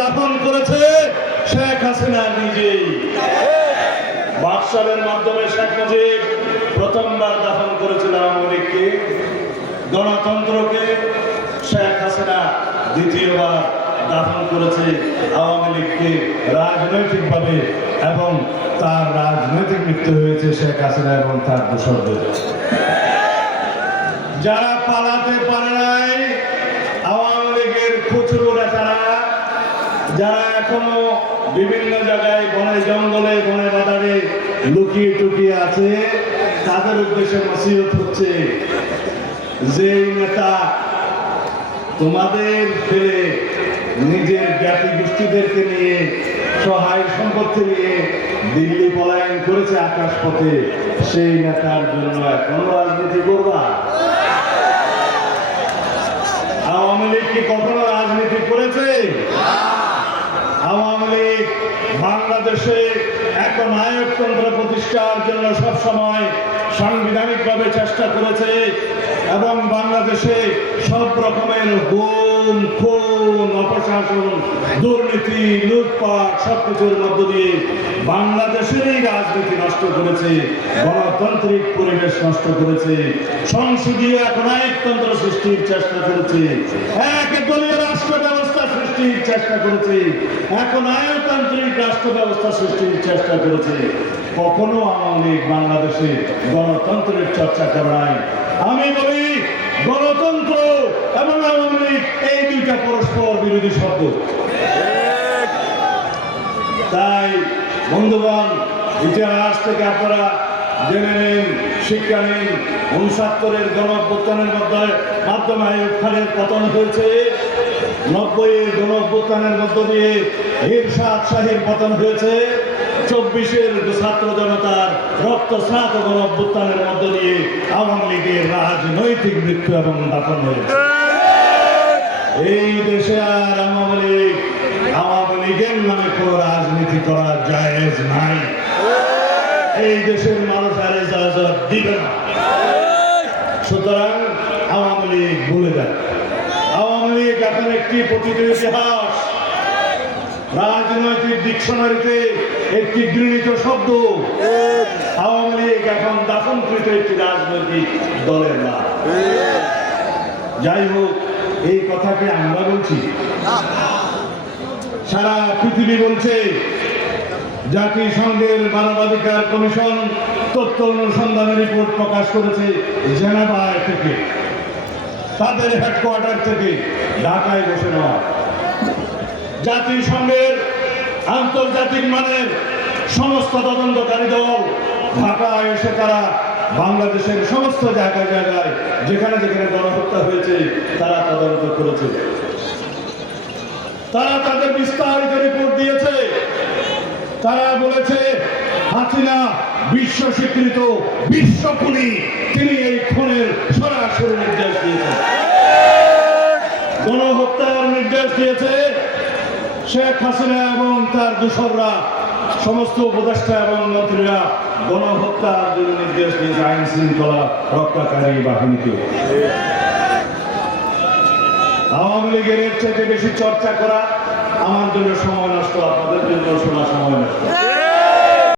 দাফন করেছে শেখ হাসিনা নিজেই। বাকশালের মাধ্যমে শেখ মুজিব প্রথমবার দাফন করেছিল আওয়ামী লীগকে। গণতন্ত্রকে শেখ হাসিনা দ্বিতীয়বার দাফন করেছে আওয়ামী লীগকে রাজনৈতিকভাবে এবং তার রাজনৈতিক মৃত্যু হয়েছে শেখ হাসিনা এবং তার দোসরদের যারা পালাতে পারে নাই, আওয়ামী লীগের খুচরো যারা এখনও বিভিন্ন জায়গায় বনে জঙ্গলে, বনে বাজারে লুকিয়ে টুকিয়ে আছে, তাদের উদ্দেশ্যে নসিহত হচ্ছে যে নেতা তোমাদের ফেলে নিজের জ্ঞাতি গোষ্ঠীদেরকে নিয়ে, সহায় সম্পত্তি নিয়ে দিল্লি পলায়ন করেছে আকাশ পথে, সেই নেতার জন্য এখনও রাজনীতি করবা? আওয়ামী লীগ কি কখনো রাজনীতি করেছে? বাংলাদেশে প্রতিষ্ঠার জন্য সবসময় সাংবিধানিকভাবে চেষ্টা করেছে এবং বাংলাদেশে সব রকমের গুম, খুন, অপশাসন, দুর্নীতি, লুটপাট, সবকিছুর মধ্য দিয়ে বাংলাদেশেরই রাজনীতি নষ্ট করেছে, গণতান্ত্রিক পরিবেশ নষ্ট করেছে, সংসদীয় এক নায়কতন্ত্র সৃষ্টির চেষ্টা করেছে। এক দলীয় রাষ্ট্র ব্যবস্থা সৃষ্টির চেষ্টা করেছে। এক নায়কতান্ত্রিক রাষ্ট্র ব্যবস্থা সৃষ্টির চেষ্টা করেছে। কখনো আওয়ামী বাংলাদেশে গণতন্ত্রের চর্চা করে নাই। আমি বলি, গণতন্ত্র এবং আওয়ামী লীগ এই দুইটা পরস্পর বিরোধী শব্দ। তাই, বন্ধুগণ, ইতিহাস থেকে আপনারা জেনে নিন, শিক্ষা নিন উনসত্তরের মধ্যে মাধ্যমে আইয়ুব খানের পতন হয়েছে। নব্বইয়ের গণঅভ্যুত্থানের মধ্য দিয়ে ইরশাদ শাহীর পতন হয়েছে। চব্বিশের ছাত্র জনতার রক্তস্নাত গণঅভ্যুত্থানের মধ্য দিয়ে আওয়ামী লীগের রাজনৈতিক মৃত্যু এবং দাপন হয়েছে। এই দেশে আর আওয়ামী লীগ, আওয়ামী লীগের নামে কোনো রাজনীতি করা জায়েজ নাই। এই দেশের মানুষ আর ইজাজত দিবে না। সুতরাং আওয়ামী লীগ ভুলে যায় এখন একটি পতিত ইতিহাস। রাজনৈতিক ডিকশনারিতে একটি গৃহীত শব্দ। আওয়ামী লীগ এখন দাফনকৃত একটি রাজনৈতিক দলের নাম যাই হোক, এই কথাকে আমরা বলছি। সারা পৃথিবী বলছে, জাতিসংঘের মানবাধিকার কমিশন তথ্য অনুসন্ধানের রিপোর্ট প্রকাশ করেছে জেনেভায় থেকে। তাদের হেডকোয়ার্টার থেকে ঢাকায় বসে নেওয়া। জাতিসংঘের আন্তর্জাতিক মানের সমস্ত তদন্তকারী দল ঢাকায় এসে তারা বাংলাদেশের সমস্ত জায়গায় জায়গায়, যেখানে যেখানে গণহত্যা হয়েছে, তারা তদন্ত করেছে। তারা তাদের বিস্তারিত রিপোর্ট দিয়েছে। তারা বলেছে, হাসিনা বিশ্ব স্বীকৃত বিশ্ব খুনি তিনি এই খুনের সরাসরি নির্দেশ দিয়েছেন। গণহত্যার নির্দেশ দিয়েছে শেখ হাসিনা এবং তার দোসররা, সমস্ত উপদেষ্টা এবং মন্ত্রীরা গণহত্যার জন্য নির্দেশ দিয়েছে আইন শৃঙ্খলা রক্ষাকারী বাহিনীকে। আওয়ামী লীগের এর চাইতে বেশি চর্চা করা আমার জন্য সময় নষ্ট, আপনাদের জন্য শোনা সময় নষ্ট।